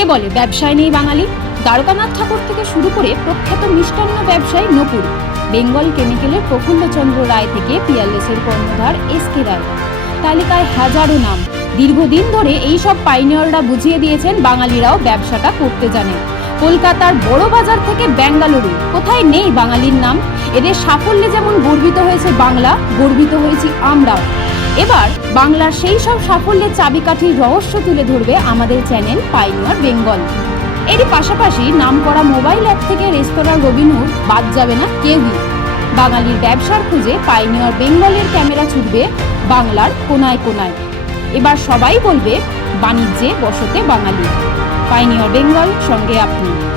কাকে বলে, ব্যবসায় নেই বাঙালি? দ্বারকানাথ ঠাকুর থেকে শুরু করে প্রখ্যাত মিষ্টান্ন ব্যবসায়ী নপুর বেঙ্গল কেমিক্যালের প্রফুল্লচন্দ্র রায় থেকে পিয়ারলেসের কর্ণধার এস কে রায়। তালিকায় হাজারো নাম। দীর্ঘদিন ধরে এই সব পাইনিয়ররা বুঝিয়ে দিয়েছেন বাঙালিরাও ব্যবসাটা করতে জানে। কলকাতার বড় বাজার থেকে বেঙ্গালুরু। কোথায় নেই বাঙালির নাম? এদের সাফল্যে যেমন গর্বিত হয়েছে বাংলা, গর্বিত হয়েছি আমরাও। এবার বাংলার সেই সব সাফল্যের চাবিকাঠির রহস্য তুলে ধরবে আমাদের চ্যানেল পাইনিয়ার বেঙ্গল। এরই পাশাপাশি নামকরা মোবাইল অ্যাপ থেকে রেস্তোরাঁ রবিনুর বাদ যাবে না কেউই। বাঙালির ব্যবসার খুঁজে পাইনিয়র বেঙ্গলের ক্যামেরা ছুটবে বাংলার কোনায় কোনায়। এবার সবাই বলবে, বাণিজ্যে বসতে বাঙালি। পাইনিয়র বেঙ্গল, সঙ্গে আপনি।